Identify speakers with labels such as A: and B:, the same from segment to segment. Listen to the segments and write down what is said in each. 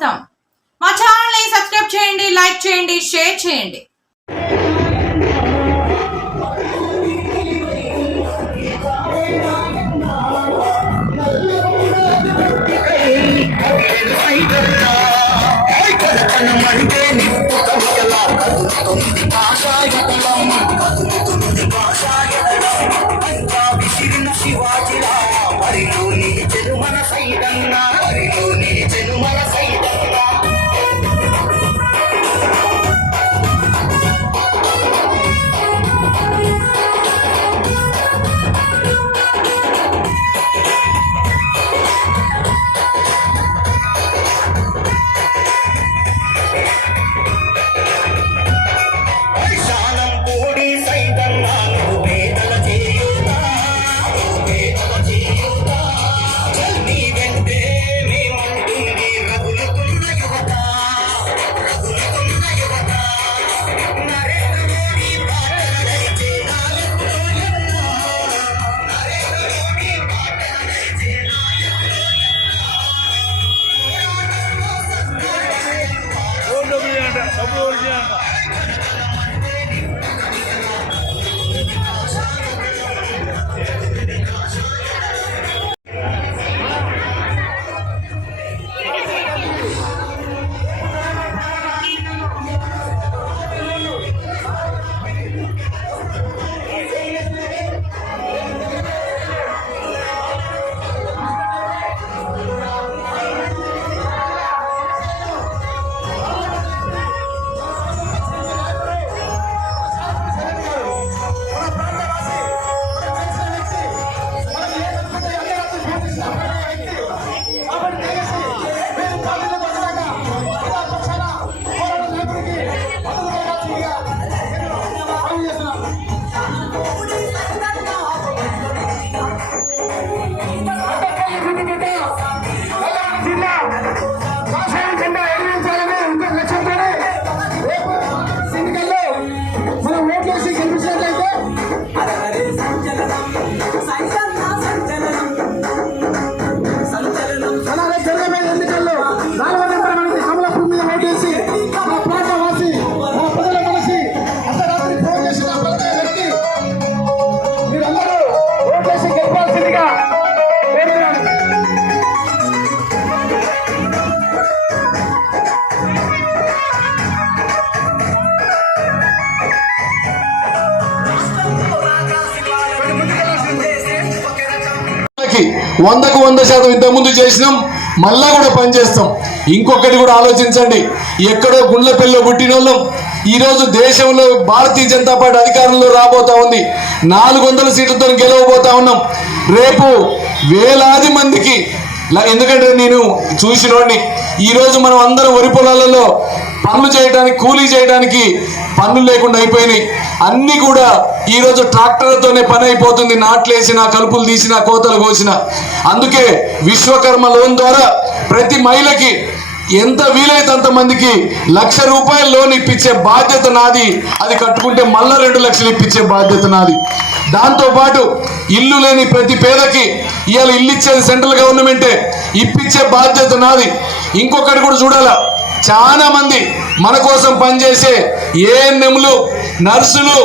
A: స్వాగతం మా ఛానల్ని సబ్స్క్రైబ్ చేయండి లైక్ చేయండి షేర్ చేయండి
B: శివాజిరా మరిలో నీ చెరుమన సైతంగా మరిలో నీ
C: వందకు వంద శాతం ఇంతకుముందు చేసినాం మళ్ళా కూడా పనిచేస్తాం. ఇంకొకటి కూడా ఆలోచించండి. ఎక్కడో గుండ్లపల్లిలో పుట్టిన వాళ్ళం ఈరోజు దేశంలో భారతీయ జనతా పార్టీ అధికారంలో రాబోతా ఉంది. నాలుగు వందల సీట్లతో గెలవబోతా ఉన్నాం. రేపు వేలాది మందికి ల- ఎందుకంటే నేను చూసినోడిని ఈరోజు మనం అందరం వరి పొలాలలో పనులు చేయడానికి కూలీ చేయడానికి పనులు లేకుండా అయిపోయినాయి. అన్ని కూడా ఈరోజు ట్రాక్టర్లతోనే పని అయిపోతుంది. నాట్లేసిన కలుపులు తీసిన కోతలు కోసిన. అందుకే విశ్వకర్మ లోన్ ద్వారా ప్రతి మహిళకి ఎంత వీలైతే అంతమందికి లక్ష రూపాయల లోన్ ఇప్పించే బాధ్యత నాది. అది కట్టుకుంటే మళ్ళీ రెండు లక్షలు ఇప్పించే బాధ్యత నాది. దాంతోపాటు ఇల్లు లేని ప్రతి పేదకి ఇవాళ ఇల్లు ఇచ్చేది సెంట్రల్ గవర్నమెంటే. ఇప్పించే బాధ్యత నాది. ఇంకొకటి కూడా చూడాలా. చాలా మంది మన కోసం పనిచేసే ఏఎన్ఎంలు నర్సులు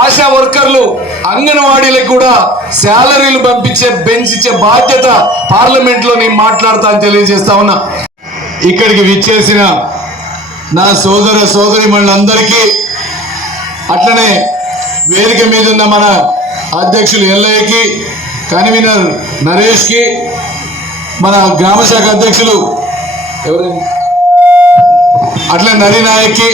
C: ఆశా వర్కర్లు అంగన్వాడీలకు కూడా శాలరీలు పంపించే బెంచ్ బాధ్యత పార్లమెంట్లో నేను మాట్లాడతా అని తెలియజేస్తా ఉన్నా. ఇక్కడికి విచ్చేసిన నా సోదర సోదరి మనందరికీ అట్లనే వేదిక మీద ఉన్న మన అధ్యక్షులు ఎల్ఐకి కన్వీనర్ నరేష్కి మన గ్రామ శాఖ అధ్యక్షులు ఎవరు? అట్లే నరినాయక్కి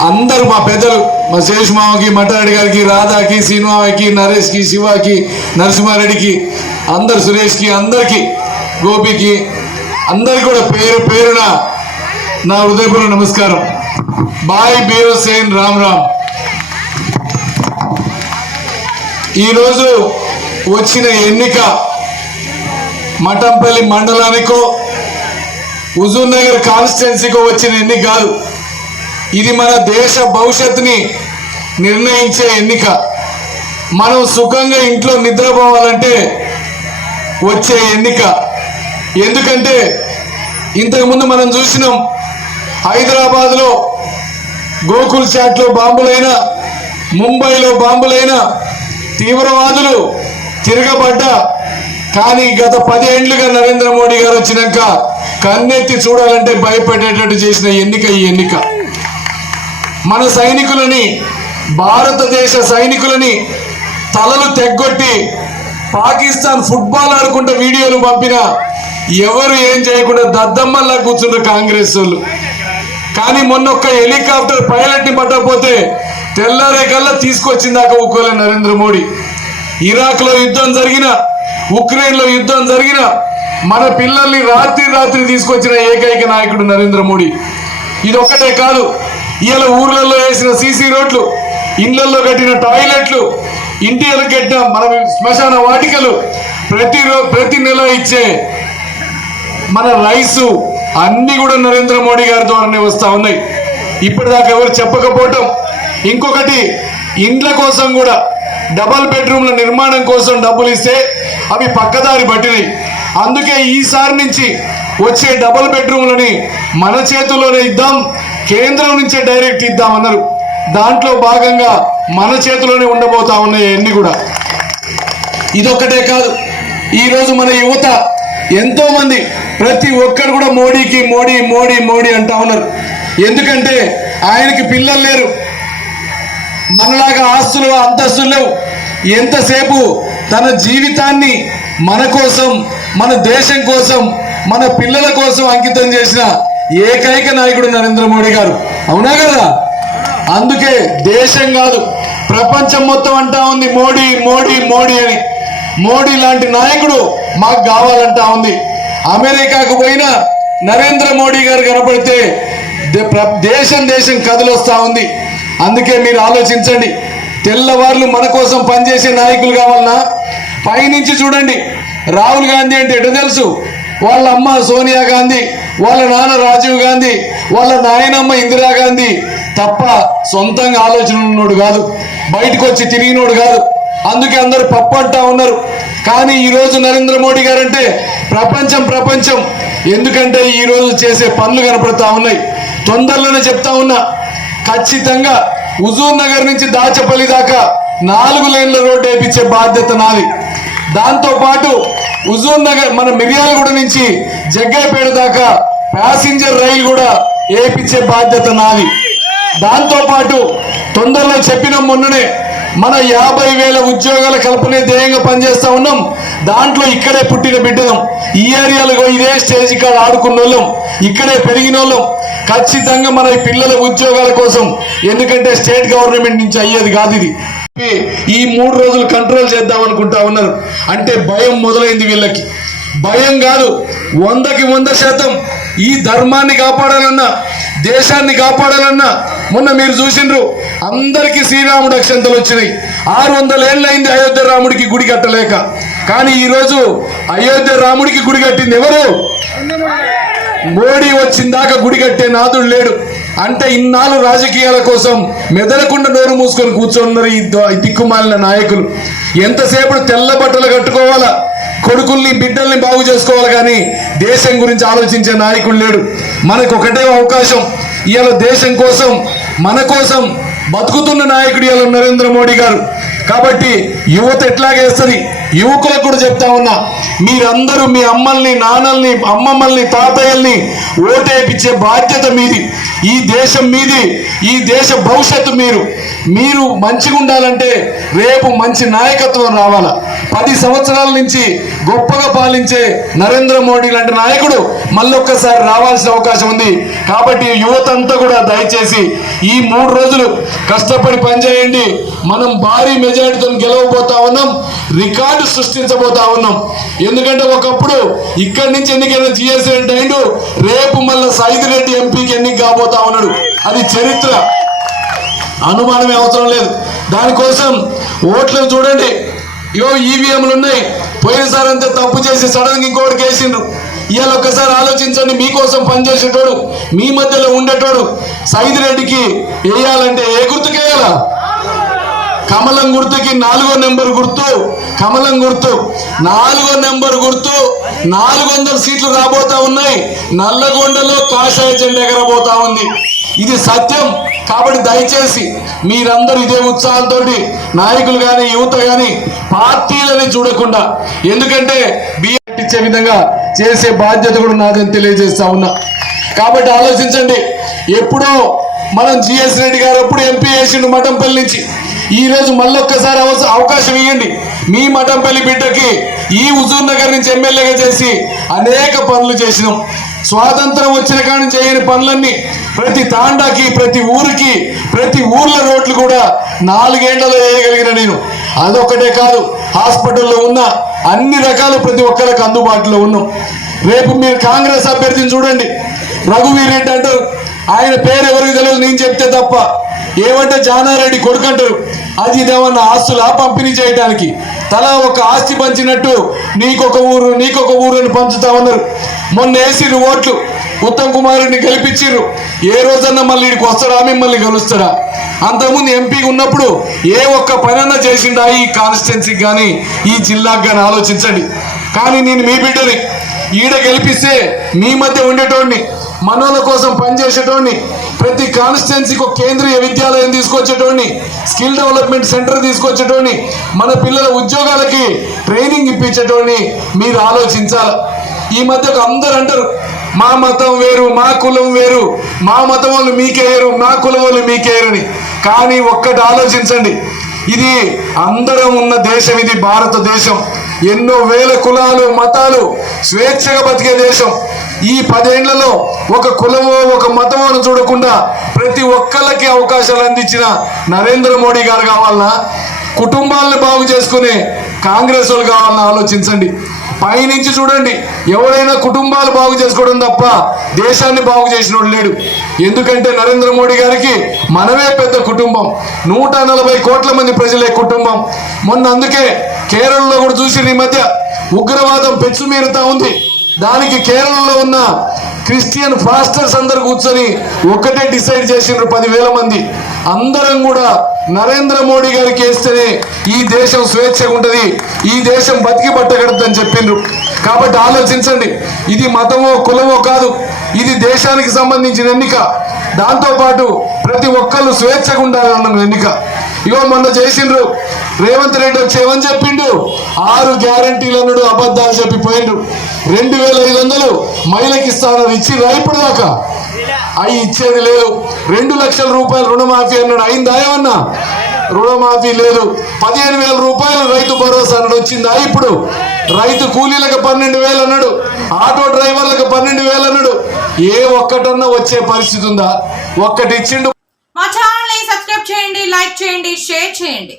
C: అందరూ మా పెద్దలు మా శేష్ మామకి మటారెడ్డి గారికి రాధాకి శ్రీనివామకి నరేష్కి శివాకి నరసింహారెడ్డికి అందరు సురేష్కి అందరికి గోపికి అందరికి కూడా పేరు పేరున నా హృదయపూర్వ నమస్కారం. బాయ్ బీరో రామ్ రామ్. ఈరోజు వచ్చిన ఎన్నిక మఠంపల్లి మండలానికో హుజూర్ నగర్ కాన్స్టిట్యున్సీకి వచ్చిన ఎన్నిక కాదు. ఇది మన దేశ భవిష్యత్తుని నిర్ణయించే ఎన్నిక. మనం సుఖంగా ఇంట్లో నిద్రపోవాలంటే వచ్చే ఎన్నిక. ఎందుకంటే ఇంతకుముందు మనం చూసినాం హైదరాబాద్లో గోకుల్ చాట్లో బాంబులైనా ముంబైలో బాంబులైనా తీవ్రవాదులు తిరగబడ్డ. కానీ గత పదేండ్లుగా నరేంద్ర మోడీ గారు వచ్చినాక కన్నెత్తి చూడాలంటే భయపెట్టేటట్టు చేసిన ఎన్నిక ఈ ఎన్నిక. మన సైనికులని భారతదేశ సైనికులని తలలు తెగ్గొట్టి పాకిస్తాన్ ఫుట్బాల్ ఆడుకుంటే వీడియోలు పంపిన ఎవరు ఏం చేయకుండా దద్దమ్మల్లా కూర్చుంటారు కాంగ్రెస్ వాళ్ళు. కానీ మొన్న ఒక్క హెలికాప్టర్ పైలట్ని పట్టకపోతే తెల్లారే కల్లా తీసుకొచ్చిందాక ఒక్కోలే నరేంద్ర మోడీ. ఇరాక్లో యుద్ధం జరిగిన ఉక్రెయిన్లో యుద్ధం జరిగిన మన పిల్లల్ని రాత్రి రాత్రి తీసుకొచ్చిన ఏకైక నాయకుడు నరేంద్ర మోడీ. ఇది ఒక్కటే కాదు ఇవాళ ఊర్లలో వేసిన సీసీ రోడ్లు ఇళ్ళలో కట్టిన టాయిలెట్లు ఇంటి కట్టిన మన శ్మశాన వాటికలు ప్రతి ప్రతి నెల ఇచ్చే మన రైసు అన్ని కూడా నరేంద్ర మోడీ గారి ద్వారానే వస్తూ ఉన్నాయి. ఇప్పటిదాకా ఎవరు చెప్పకపోవటం. ఇంకొకటి ఇండ్ల కోసం కూడా డబల్ బెడ్రూమ్ల నిర్మాణం కోసం డబ్బులు ఇస్తే అవి పక్కదారి పట్టినాయి. అందుకే ఈసారి నుంచి వచ్చే డబుల్ బెడ్రూమ్లని మన చేతుల్లోనే ఇద్దాం కేంద్రం నుంచే డైరెక్ట్ ఇద్దామన్నారు దాంట్లో భాగంగా మన చేతిలోనే ఉండబోతా ఉన్నాయి అన్ని కూడా. ఇదొక్కటే కాదు ఈరోజు మన యువత ఎంతో మంది ప్రతి ఒక్కరు కూడా మోడీకి మోడీ మోడీ మోడీ అంటా ఉన్నారు. ఎందుకంటే ఆయనకి పిల్లలు లేరు. మనలాగా ఆస్తులు అంతస్తులు లేవు. ఎంతసేపు తన జీవితాన్ని మన కోసం మన దేశం కోసం మన పిల్లల కోసం అంకితం చేసిన ఏకైక నాయకుడు నరేంద్ర మోడీ గారు. అవునా కదా? అందుకే దేశం కాదు ప్రపంచం మొత్తం అంటా ఉంది మోడీ మోడీ మోడీ అని. మోడీ లాంటి నాయకుడు మాకు కావాలంటా ఉంది. అమెరికాకు పోయినా నరేంద్ర మోడీ గారు కనపడితే దే- ప్ర- దేశం దేశం కదిలొస్తా ఉంది. అందుకే మీరు ఆలోచించండి. తెల్లవార్లు మన కోసం పనిచేసే నాయకులు కావాలన్నా పైనుంచి చూడండి. రాహుల్ గాంధీ అంటే ఎటు తెలుసు? వాళ్ళ అమ్మ సోనియా గాంధీ వాళ్ళ నాన్న రాజీవ్ గాంధీ వాళ్ళ నాయనమ్మ ఇందిరాగాంధీ తప్ప సొంతంగా ఆలోచన ఉన్నోడు కాదు. బయటకు వచ్చి తిరిగినోడు కాదు. అందుకే అందరూ పప్పు అంటా ఉన్నారు. కానీ ఈరోజు నరేంద్ర మోడీ గారంటే ప్రపంచం ప్రపంచం. ఎందుకంటే ఈరోజు చేసే పనులు కనపడతా ఉన్నాయి. తొందరలోనే చెప్తా ఉన్నా. ఖచ్చితంగా హుజూర్ నగర్ నుంచి దాచపల్లి దాకా నాలుగు లేన్ల రోడ్డు వేయించే బాధ్యత నాది. దాంతోపాటు హుజూర్ నగర్ మన మిర్యాలగూడ నుంచి జగ్గైపేట దాకా ప్యాసింజర్ రైలు కూడా ఏపించే బాధ్యత నాది. దాంతోపాటు తొందరలో చెప్పిన మొన్ననే మన యాభై వేల ఉద్యోగాల కల్పనే ధ్యేయంగా పనిచేస్తూ ఉన్నాం. దాంట్లో ఇక్కడే పుట్టిన బిడ్డలం. ఈ ఏరియాలో ఇదే స్టేజ్ ఇక్కడ ఆడుకున్న వాళ్ళం ఇక్కడే పెరిగిన వాళ్ళం ఖచ్చితంగా మన పిల్లల ఉద్యోగాల కోసం ఎందుకంటే స్టేట్ గవర్నమెంట్ నుంచి అయ్యేది కాదు ఇది. ఈ మూడు రోజులు కంట్రోల్ చేద్దాం అనుకుంటా ఉన్నారు. అంటే భయం మొదలైంది వీళ్ళకి. భయం కాదు వందకి వంద శాతం ఈ ధర్మాన్ని కాపాడాలన్నా దేశాన్ని కాపాడాలన్నా మొన్న మీరు చూసిండ్రు అందరికీ శ్రీరాముడు అక్షంతలు వచ్చినాయి. ఆరు వందల ఏళ్ళైంది అయోధ్య రాముడికి గుడి కట్టలేక. కానీ ఈరోజు అయోధ్య రాముడికి గుడి కట్టింది ఎవరు? మోడీ వచ్చిందాక గుడి కట్టే నాదుడు లేడు. అంటే ఇన్నాళ్ళు రాజకీయాల కోసం మెదలకుండా నోరు మూసుకొని కూర్చున్నారు ఈ ఈ దిక్కుమాలిన నాయకులు. ఎంతసేపు తెల్ల బట్టలు కట్టుకోవాలా? కొడుకుల్ని బిడ్డల్ని బాగు చేసుకోవాలి కానీ దేశం గురించి ఆలోచించే నాయకుడు లేడు. మనకు ఒకటే అవకాశం. ఇవాళ దేశం కోసం మన కోసం బతుకుతున్న నాయకుడు ఇలా నరేంద్ర మోడీ గారు. కాబట్టి యువత ఎట్లాగేస్తుంది యువకులకు కూడా చెప్తా ఉన్నా మీరందరూ మీ అమ్మల్ని నాన్నల్ని అమ్మమ్మల్ని తాతయ్యల్ని ఓటేపించే బాధ్యత మీది. ఈ దేశం మీది ఈ దేశ భవిష్యత్తు మీరు. మీరు మంచిగా ఉండాలంటే రేపు మంచి నాయకత్వం రావాలా? పది సంవత్సరాల నుంచి గొప్పగా పాలించే నరేంద్ర మోడీ లాంటి నాయకుడు మళ్ళొక్కసారి రావాల్సిన అవకాశం ఉంది. కాబట్టి యువత అంతా కూడా దయచేసి ఈ మూడు రోజులు కష్టపడి పనిచేయండి. మనం భారీ మెజారిటీతో గెలవబోతా ఉన్నాం. రికార్డు సృష్టించబోతా ఉన్నాం. ఎందుకంటే ఒకప్పుడు ఇక్కడి నుంచి ఎన్నికైన జిఎస్ రెడ్డి అయిండు. రేపు మళ్ళీ సైద్ రెడ్డి ఎంపీకి ఎన్నిక కాబోతా ఉన్నాడు. అది చరిత్ర. అనుమానమే అవసరం లేదు. దానికోసం ఓట్లు చూడండి. ఇగో ఈవీఎంలు ఉన్నాయి. పోయినసారి అంతా తప్పు చేసి సడన్ ఇంకోటి కేసిండ్రు ఇవాళ ఒక్కసారి ఆలోచించండి మీకోసం పనిచేసేటోడు మీ మధ్యలో ఉండేటోడు సైద్ రెడ్డికి వేయాలంటే ఏ గుర్తుకేయాలా కమలం గుర్తుకి నాలుగో నెంబర్ గుర్తు కమలం గుర్తు నాలుగో నెంబర్ గుర్తు నాలుగు వందల సీట్లు రాబోతా ఉన్నాయి. నల్లగొండలో కాషాయ జెండా ఎగరబోతా ఉంది. ఇది సత్యం. కాబట్టి దయచేసి మీరందరూ ఇదే ఉత్సాహంతో నాయకులు కానీ యువత కానీ పార్టీలని చూడకుండా ఎందుకంటే బియ్యం ఇచ్చే విధంగా చేసే బాధ్యత కూడా నాదని తెలియజేస్తా ఉన్నా. కాబట్టి ఆలోచించండి. ఎప్పుడో మనం జిఎస్ రెడ్డి గారు ఎప్పుడు ఎంపీ చేసిండు మఠంపల్లి నుంచి. ఈ రోజు మళ్ళొక్కసారి అవకాశం ఇవ్వండి మీ మఠంపల్లి బిడ్డకి ఈ హుజూర్ నగర్ నుంచి ఎమ్మెల్యేగా చేసి అనేక పనులు చేసినాం. స్వాతంత్రం వచ్చిన కానీ చేయని పనులన్నీ ప్రతి తాండాకి ప్రతి ఊరికి ప్రతి ఊర్ల రోడ్లు కూడా నాలుగేళ్ళలో వేయగలిగిన నేను. అదొక్కటే కాదు హాస్పిటల్లో ఉన్న అన్ని రకాలు ప్రతి ఒక్కరికి అందుబాటులో ఉన్నాం. రేపు మీరు కాంగ్రెస్ అభ్యర్థిని చూడండి. రఘువీర్ రెడ్డి అంటారు ఆయన పేరు ఎవరికి తెలియదు నేను చెప్తే తప్ప. ఏమంటే జానారెడ్డి కొడుకు అంటారు అది ఇదేమన్నా ఆస్తులా పంపిణీ చేయడానికి తలా ఒక ఆస్తి పంచినట్టు నీకొక ఊరు నీకొక ఊరు అని పంచుతా ఉన్నారు. మొన్న వేసిరు ఓట్లు. ఉత్తమ్ కుమారుడిని గెలిపించిర్రు. ఏ రోజన్నా మళ్ళీ ఇక్కడికి వస్తాడా? మిమ్మల్ని కలుస్తాడా అంతకుముందు ఎంపీగా ఉన్నప్పుడు ఏ ఒక్క పనన్నా చేసిండా ఈ కాన్స్టిట్యున్సీకి కానీ ఈ జిల్లాకు కానీ ఆలోచించండి. కానీ నేను మీ బిడ్డని. ఈడ గెలిపిస్తే మీ మధ్య ఉండేటోడిని. మనోళ్ళ కోసం పనిచేసేటోడిని ప్రతి కాన్స్టిట్యున్సీకి ఒక కేంద్రీయ విద్యాలయం తీసుకొచ్చేటోడిని స్కిల్ డెవలప్మెంట్ సెంటర్ తీసుకొచ్చేటోడిని మన పిల్లల ఉద్యోగాలకి ట్రైనింగ్ ఇప్పించేటోడిని మీరు ఆలోచించాలి. ఈ మధ్య ఒక అందరు అంటారు మా మతం వేరు మా కులం వేరు మా మతం వాళ్ళు మీకేయరు మా కులం వాళ్ళు మీకేయరని కానీ ఒక్కటి ఆలోచించండి ఇది అందరం ఉన్న దేశం ఇది భారతదేశం. ఎన్నో వేల కులాలు మతాలు స్వేచ్ఛగా బతికే దేశం. ఈ పదేళ్ళలో ఒక కులమో ఒక మతమో చూడకుండా ప్రతి ఒక్కళ్ళకి అవకాశాలు అందించిన నరేంద్ర మోడీ గారు కావాలన్నా కుటుంబాలను బాగు చేసుకునే కాంగ్రెస్ వాళ్ళు కావాలని ఆలోచించండి. పైనుంచి చూడండి ఎవరైనా కుటుంబాలు బాగు చేసుకోవడం తప్ప దేశాన్ని బాగు చేసినోడు లేడు. ఎందుకంటే నరేంద్ర మోడీ గారికి మనమే పెద్ద కుటుంబం. నూట నలభై కోట్ల మంది ప్రజలే కుటుంబం. మొన్న అందుకే కేరళలో కూడా చూసి ఈ మధ్య ఉగ్రవాదం పెచ్చు మీరుతా ఉంది. దానికి కేరళలో ఉన్న క్రిస్టియన్ ఫాస్టర్స్ అందరు కూర్చొని ఒక్కటే డిసైడ్ చేసిండ్రు పదివేల మంది. అందరం కూడా నరేంద్ర మోడీ గారికి వేస్తేనే ఈ దేశం స్వేచ్ఛగా ఉంటుంది ఈ దేశం బతికి పట్టగడుతుందని చెప్పిండ్రు. కాబట్టి ఆలోచించండి ఇది మతమో కులమో కాదు ఇది దేశానికి సంబంధించిన ఎన్నిక. దాంతో పాటు ప్రతి ఒక్కళ్ళు స్వేచ్ఛగా ఉండాలన్న ఎన్నిక. ఇగో మొన్న చేసిండ్రు రేవంత్ రెడ్డి వచ్చి ఏమని చెప్పిండు. ఆరు గ్యారంటీలు అన్నాడు అబద్ధాలు చెప్పిపోయిండు రెండు వేల ఐదు వందలు మహిళకి ఇస్తానని ఇచ్చి ఇప్పుడు దాకా? అవి ఇచ్చేది లేదు. రెండు లక్షల రూపాయలు రుణమాఫీ అన్నాడు. అయిందా ఏమన్నా? రుణమాఫీ లేదు. పదిహేను వేల రూపాయలు రైతు భరోసా అన్నాడు. వచ్చిందా ఇప్పుడు? రైతు కూలీలకు పన్నెండు వేలు అన్నాడు. ఆటో డ్రైవర్లకు పన్నెండు వేలు అన్నాడు. ఏ ఒక్కటన్నా వచ్చే పరిస్థితి ఉందా? ఒక్కటి ఇచ్చిండు.
A: మా ఛానల్ని సబ్స్క్రైబ్ చేయండి లైక్ చేయండి షేర్ చేయండి.